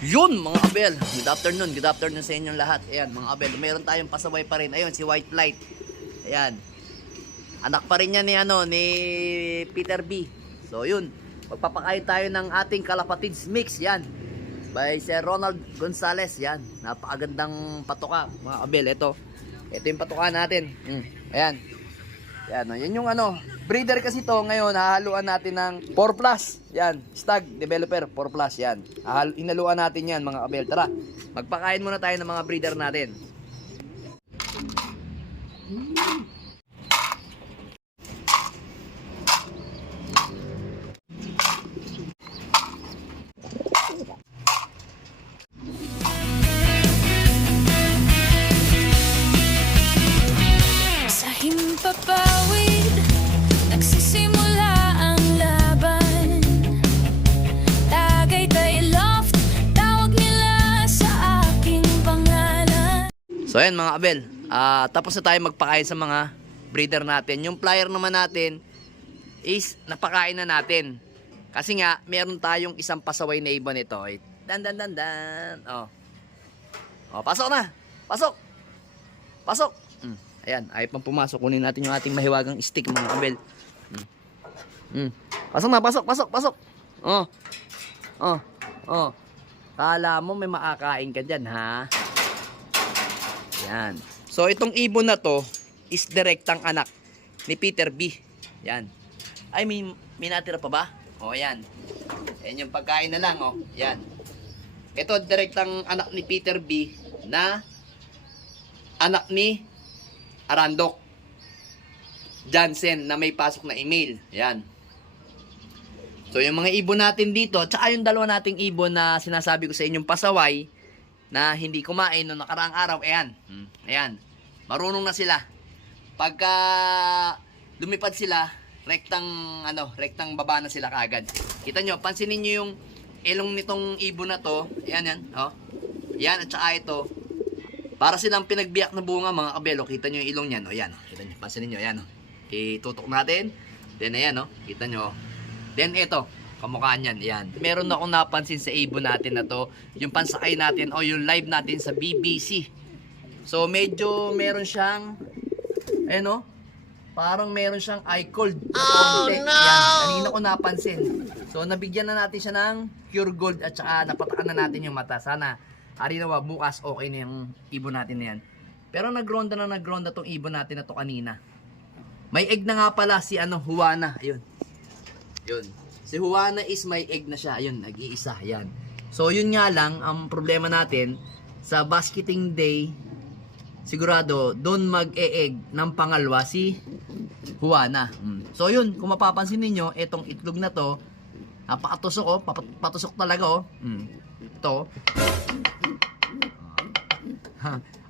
Yun mga abel, good afternoon sa inyong lahat. Ayan mga abel, meron tayong pasaway pa rin. Ayun si White Light. Ayan. Anak pa rin niya ni ni Peter B. So yun, magpapakain tayo ng ating kalapatids mix yan. By Sir Ronald Gonzales yan. Napakagandang patoka mga abel. Ito yung patoka natin. Ayan. Yan yung breeder kasi to ngayon, hahaluan natin ng 4 plus. Yan, stag developer 4 plus yan. Inaluan natin yan mga abel. Tara, magpakain muna tayo ng mga breeder natin. Sa himpapawid, nagsisimula ang laban. Tagaytay Loft, tawag nila sa aking pangalan. So ayan mga abel, tapos na tayo magpakain sa mga breeder natin. Yung flyer naman natin is napakain na natin. Kasi nga, meron tayong isang pasaway na iba nito. Dan. Oh, pasok na. Pasok. Pasok. Ayan, ay pang pumasok. Kunin natin yung ating mahiwagang stick mga abel. Pasok na, pasok. Oh. Kala mo may makakain ka dyan, ha? Yan. So, itong ibon na to is direktang anak ni Peter B. Yan. Ay, may natira pa ba? O, yan. Yan yung pagkain na lang, o. Yan. Ito, direktang anak ni Peter B na anak ni Arandok Jansen na may pasok na email. Yan. So, yung mga ibon natin dito, tsaka yung dalawa nating ibon na sinasabi ko sa inyong pasaway na hindi kumain noong nakaraang araw, ayan. Ayan. Marunong na sila. Pagka lumipad sila, rektang baba na sila kaagad. Kita nyo, pansinin nyo yung ilong nitong ibon na to. Ayan, yan. Oh. Yan, at saka ito. Para silang pinagbiyak na bunga, mga kabelo. Kita nyo yung ilong niyan. O, yan. Kita nyo, pansinin nyo. Ayan, oh. Itutok natin. Then, ayan, oh. Kita nyo. Then, ito. Kamukha niyan. Ayan. Meron na akong napansin sa ibon natin na to. Yung pansakay natin o yung live natin sa BBC. So, medyo meron siyang, ayan, oh. Parang meron siyang eye cold. Oh, no! Yan, kanina ko napansin. So, nabigyan na natin siya ng pure gold at saka napatakan na natin yung mata. Sana, harinawa, bukas okay na yung ibon natin na yan. Pero nagronda tong ibon natin na to kanina. May egg na nga pala si Juana. Ayun. Yun. Si Juana is may egg na siya. Ayun, nag-iisa. Yan. So, yun nga lang, ang problema natin, sa basketing day, sigurado, doon mag-e-egg ng pangalawa si Juana. So yun, kung mapapansin ninyo, itong itlog na to, patusok oh, patusok talaga oh. Ito.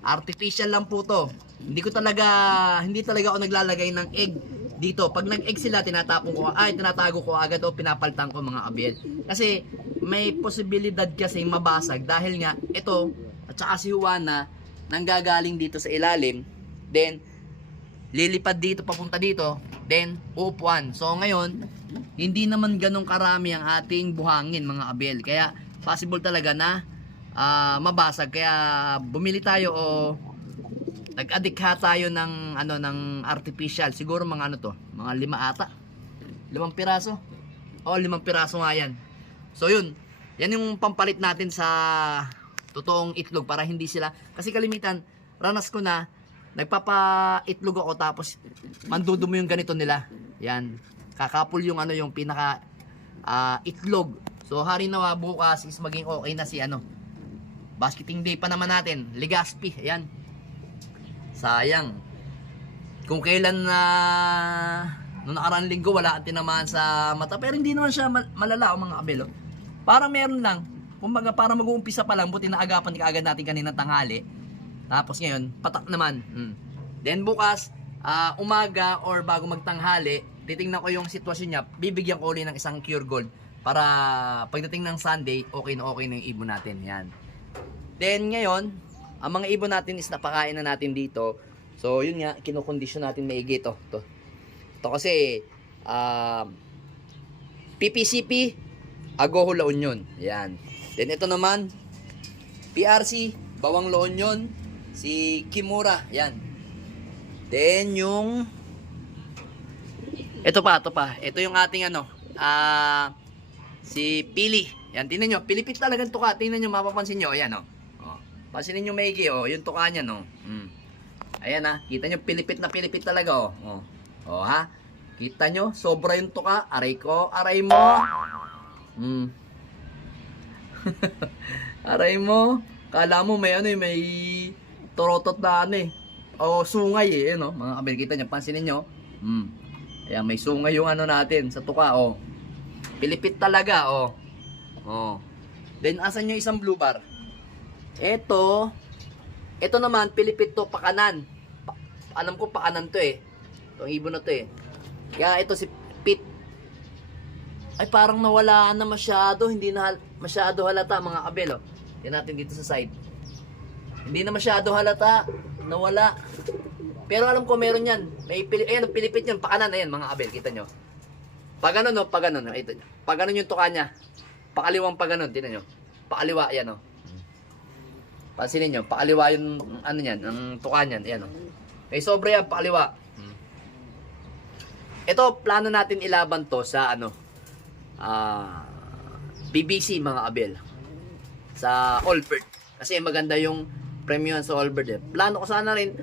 Artificial lang po to. Hindi talaga ako naglalagay ng egg dito. Pag nag-egg sila, tinatago ko agad o pinapaltan ko mga abel. Kasi may posibilidad kasi mabasag dahil nga ito at saka si Juana nanggagaling dito sa ilalim, then lilipad dito papunta dito, then uupuan. So ngayon, hindi naman ganong karami ang ating buhangin mga abel. Kaya possible talaga na mabasag. Kaya bumili tayo o nag-adikha tayo ng ng artificial. Siguro mga mga 5 ata. 5 piraso. O 5 piraso nga yan. So yun, yan yung pampalit natin sa totoong itlog para hindi sila, kasi kalimitan ranas ko na nagpapa-itlog ako tapos mandudumo yung ganito nila. Yan, kakapul yung yung pinaka itlog. So harinawa bukas is maging okay na si basketing day pa naman natin, Legazpi. Ayan, sayang kung kailan noong nakaraang linggo wala ang tinamaan sa mata, pero hindi naman siya malala o mga abelo. Parang meron lang. Kumbaga para mag-uumpisa pa lang, buti na agapan kaagad natin kanina tanghali. Tapos ngayon, patak naman. Then bukas, umaga or bago magtanghali, titingnan ko yung sitwasyon niya, bibigyan ko ulit ng isang Cure Gold para pagdating ng Sunday, okay na yung ibon natin. Yan. Then ngayon, ang mga ibon natin is napakain na natin dito. So yun nga, kinukondisyon natin maigi ito. Ito kasi, PPCP, Agoho La Union. Yan. Then ito naman, PRC, Bawang Loonyon, si Kimura, yan. Then yung ito pa. Ito yung ating ano, si Pili. Yan, tingnan nyo, pilipit talagang tuka. Tingnan nyo, mapapansin nyo, ayan, oh. Oh. Pansinin nyo maigi, oh, yung tuka niya, no. Ayan, ha, kita nyo, pilipit talaga, oh. Oh, ha, kita nyo, sobra yung tuka. Aray ko, aray mo. Aray mo. Kala mo may ano, may torotot na ano, eh. O, sungay, eh, no. Mga kabel, kita nyo, pansinin nyo. Ayan, may sungay yung ano natin sa tuka, oh. Pilipit talaga, oh. Oh. Then, asan yung isang blue bar? Ito naman, pilipit to, pakanan. Alam ko, pakanan to, eh. Itong ibon na to, eh. Kaya, ito si Pit. Ay, parang nawala na masyado. Hindi na masyado halata, mga kabel, oh. Yan natin dito sa side. Hindi na masyado halata. Nawala. Pero alam ko, meron yan. Ayan, pilipit yan, pakanan. Ayan, mga kabel, kita nyo. Pag ano, no, pag ano, no, ito. Pag ano yung tuka niya. Pakaliwang pag ano, tingnan nyo. Pakaliwa, yan, oh. Pansinin nyo, pakaliwa yung, ano yan, ang tuka niyan, yan, oh. May sobre yan, pakaliwa. Ito, plano natin ilaban to sa, ano, BBC, mga kabel. Sa Allbird. Kasi maganda yung premium sa Allbird, eh. Plano ko sana rin,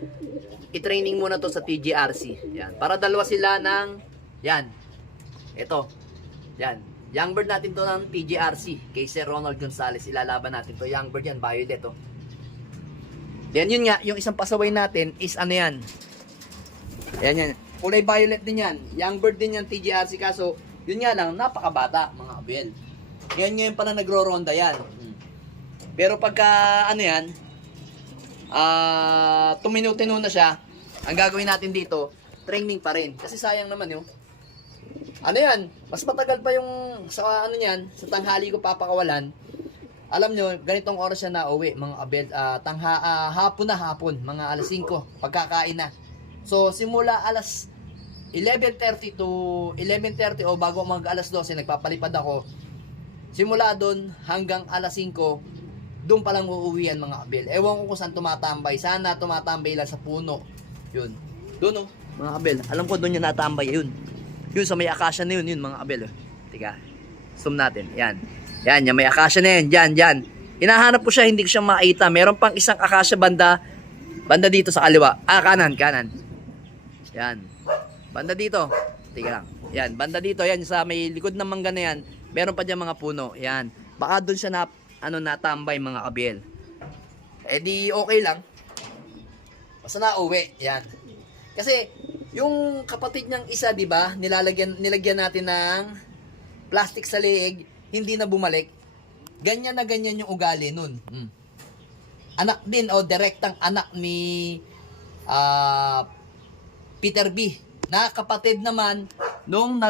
i-training muna to sa TGRC. Yan, para dalawa sila ng, yan, ito, yan. Young bird natin to ng TGRC. Kay Sir Ronald Gonzales. Ilalaban natin to. Young bird yan. Violet, oh. Then yun nga. Yung isang pasaway natin is ano yan. Yan. Kulay violet din yan. Young bird din yan TGRC. Kaso, yun nga lang. Napakabata, mga kabel. Yan ngayon pa na nagro-ronda yan. Pero pagka, ano yan, tuminutino na siya. Ang gagawin natin dito, training pa rin. Kasi sayang naman yun. Ano yan, mas matagal pa yung sa ano yan, sa tanghali ko papakawalan. Alam nyo, ganitong oras siya na uwi, mga kabel, hapon, mga alas 5, pagkakain na. So, simula alas 11:30 to 11:30 o bago mag alas 12, nagpapalipad ako. Simula doon hanggang alas 5, doon pa lang uuwi yan, mga kabel. Ewan ko kung saan tumatambay. Sana tumatambay lang sa puno. Yun. Doon, oh, mga kabel. Alam ko doon yung natambay, yun. Yun sa may akasya na yun, mga kabel. Tika, zoom natin. Yan, yung may akasya na yan. Diyan. Hinahanap ko siya, hindi ko siya makita. Meron pang isang akasya banda dito sa kaliwa. Kanan. Yan. Banda dito. Tika lang. Yan, banda dito. Yan, sa may likod ng mangga na yan. Meron pa dyan mga puno. Yan. Baka doon siya natambay, mga kabel. Eh di okay lang. Basta na uwi. Yan. Kasi yung kapatid niyang isa, 'di ba? Nilagyan natin ng plastic sa leeg, hindi na bumalik. Ganyan na ganyan yung ugali nun. Anak din o direktang anak ni Peter B. Na kapatid naman nung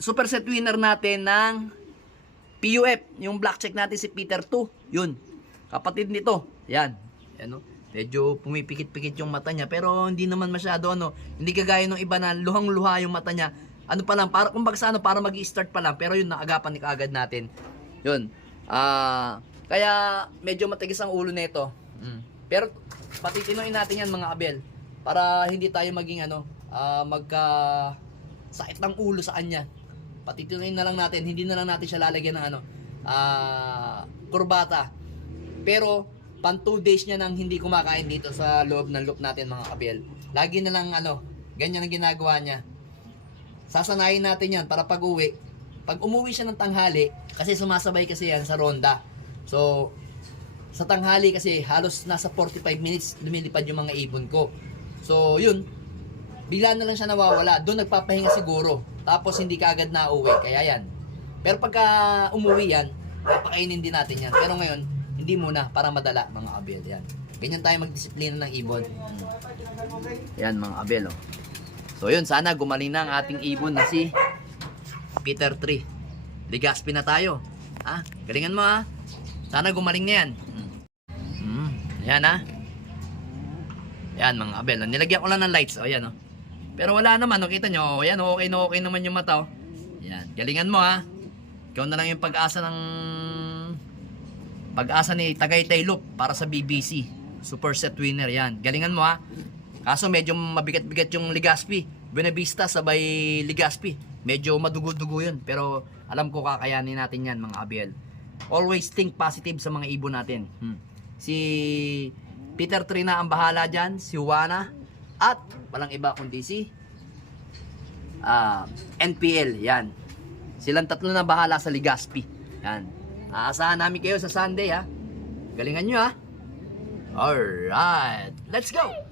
superset winner natin ng PUF, yung black check natin si Peter 2. Yun. Kapatid nito. Yan. Ano? Medyo pumipikit-pikit yung mata niya, pero hindi naman masyado ano, hindi kagaya ng iba na luhang-luha yung mata niya. Ano pa lang, para kumbaga sa ano, para magi-start pa lang, pero yun naagapan ni kaagad natin. Yun. Kaya medyo matigas ang ulo nito. Pero patitinoin natin yan, mga kabel, para hindi tayo maging ano, magka sakit ng ulo sa kanya. Patitinoin na lang natin, hindi na lang natin siya lalagyan ng ano, kurbata. Pero pan 2 days niya nang hindi kumakain dito sa loob ng loop natin, mga kabel. Lagi na lang ano, ganyan ang ginagawa niya. Sasanayin natin yan para pag uwi. Pag umuwi siya ng tanghali, kasi sumasabay kasi yan sa ronda. So, sa tanghali kasi halos nasa 45 minutes lumilipad yung mga ibon ko. So, yun. Bigla na lang siya nawawala. Doon nagpapahinga siguro. Tapos hindi kaagad na uwi. Kaya yan. Pero pagka umuwi yan, papakainin din natin yan. Pero ngayon, hindi muna, para madala, mga kabel. Yan. Ganyan tayo magdisiplina ng ibon. Yan, mga kabel. Oh. So yun, sana gumaling na ang ating ibon na si Peter 3. Ligaspi na tayo. Galingan mo, ha. Sana gumaling na yan. Yan, ha. Yan, mga kabel. Nilagyan ko lang ng lights. O, yan, oh. Pero wala naman, oh, kita nyo. Yan, okay na okay naman yung mata, oh. Yan, galingan mo, ha. Ikaw na lang yung pag-asa ng Pag-asa ni Tagaytay Loop para sa BBC. Super set winner yan. Galingan mo ha. Kaso medyo mabigat-bigat yung Legazpi. Buenavista sabay Legazpi. Medyo madugo-dugo yun. Pero alam ko kakayanin natin yan mga Abiel. Always think positive sa mga ibon natin. Si Peter Trina ang bahala dyan. Si Juana. At walang iba kundi si NPL. Yan. Silang tatlo na bahala sa Legazpi. Yan. Aasahan namin kayo sa Sunday ha. Galingan nyo ha. Alright. Let's go!